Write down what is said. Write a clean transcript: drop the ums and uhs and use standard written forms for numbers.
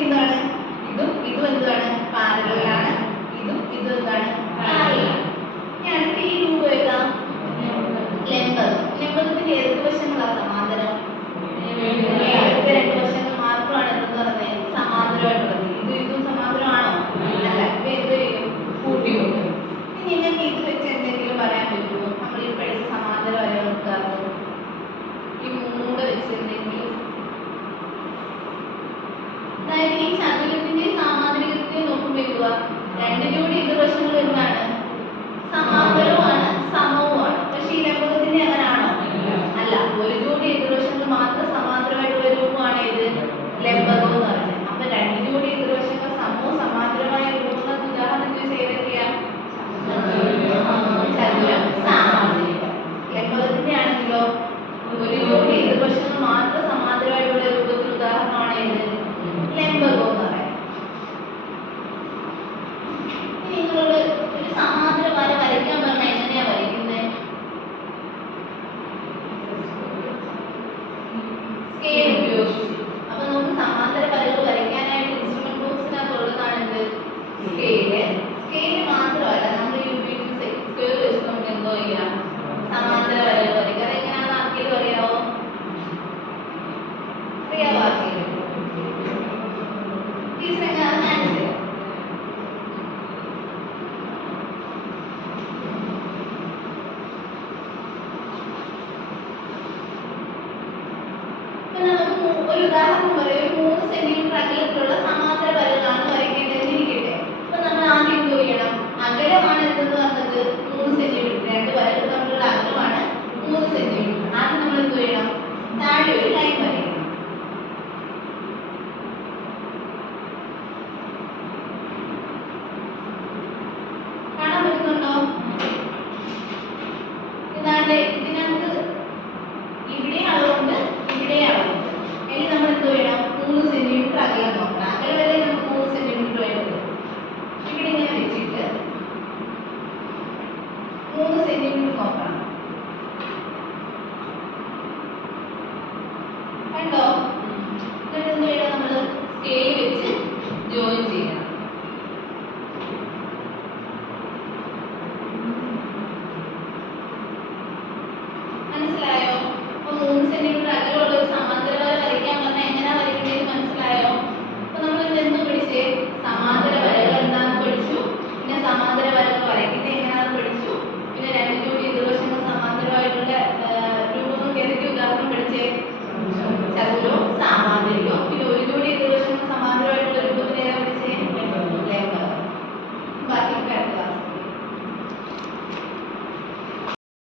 എന്താണ്? ഇതും എന്താണ്? പാരലലാണ്. ഇതും എന്താണ്? പാരലലാണ്. ഇനി അടുത്ത ഈ രൂപം ഏതാ? ലംബകം. ലംബകത്തിന്റെ ഏതൊക്കെ വശങ്ങളാണ് സമാന്തരം? അടുത്ത രണ്ട് വശങ്ങൾ മാത്രമാണ് എന്തെന്ന് പറഞ്ഞത് സമാന്തരമായിട്ടുള്ളത്. ഇതും സമാന്തരമാണോ? അല്ല. ഇപ്പൊ എന്ത് ചെയ്യും? കൂട്ടിമുട്ടും. ഇനി നിങ്ങൾക്ക് ഇത് വെച്ച് എന്തെങ്കിലും പറയാൻ പറ്റുമോ? നമ്മൾ ഈ പഠിച്ച സമാന്തര വരകൾക്കാർക്ക് ഈ മൂന്ന് വെച്ച് എന്തെങ്കിലും, അതായത് ഈ ചതുരത്തിന്റെ സാമാന്തരികത്തെ നോക്കുമ്പോൾ എന്തുവാ? രണ്ട് ജോഡി എതിർവശങ്ങൾ എന്താണ്? സമാന്തരവുമാണ് സമവുമാണ്. പക്ഷെ ഈ ലംബകത്തിന്റെ അങ്ങനാണോ? അല്ല. ഒരു ജോഡി എതിർവശങ്ങൾ മാത്രം സമാന്തരമായിട്ടുള്ള രൂപമാണ് ഇത് ലംബകം എന്ന് പറയുന്നത്. അപ്പൊ രണ്ട് ജോഡി എതിർവശങ്ങൾ സമവും സമാന്തരമായ രൂപങ്ങൾക്ക് ഉദാഹരണം ചോദിച്ചാൽ ഏതൊക്കെയാ? ചതുരം, സാമാന്തരികം. ലംബകത്തിന്റെ ആണെങ്കിലോ ഒരു ജോഡി എതിർവശങ്ങൾ മാത്രം സമാന്തരമായിട്ടുള്ള രൂപത്തിന് ഉദാഹരണമാണ് ഇത് ലംബകം എന്ന് പറയുന്നത്. നിങ്ങളോട് ഒരു സമാന്തര വര വരയ്ക്കാൻ പറഞ്ഞാൽ എങ്ങനെയാ വരയ്ക്കുന്നത്? സ്കെയിൽ ഉപയോഗിച്ച്. അപ്പൊ നമുക്ക് സമാന്തര വരകൾ വരയ്ക്കാനായിട്ട് ഇൻസ്ട്രുമെന്റ് ബോക്സിനകത്തുള്ളതാണ് എന്ത്? സ്കെയില്. സ്കെയില് മാത്രമല്ല, നമ്മൾ ഈ ഉപയോഗിക്കുന്ന സ്കെയിൽ വെച്ച് നമുക്ക് എന്തോ ചെയ്യാം? സമാന്തര വരകൾ വരയ്ക്കാം. അതെങ്ങനെയാണെന്ന് ആർക്കെങ്കിലും അറിയാവോ? അറിയാവോ ആർക്കെങ്കിലും? ടീച്ചർ എങ്ങനെയാണ് കാണിച്ചു തരാം. ഒരു ഉദാഹരണം പറയും. 3 സെന്റിമീറ്റർ അകലത്തിലുള്ള സമാന്തര വരകളാണ് വരയ്ക്കേണ്ടതെന്ന് ഇരിക്കട്ടെ. അപ്പൊ നമ്മൾ ആദ്യം എന്ത് ചെയ്യണം? അകലമാണ് എന്തെന്ന് പറഞ്ഞത് 3 സെന്റിമീറ്റർ. രണ്ട് വരകൾ തമ്മിലുള്ള അകലമാണ് 3 സെന്റിമീറ്റർ. ആദ്യം നമ്മൾ എന്ത് ചെയ്യണം? താഴെ ഒരു ലൈൻ വരയ്ക്കണം.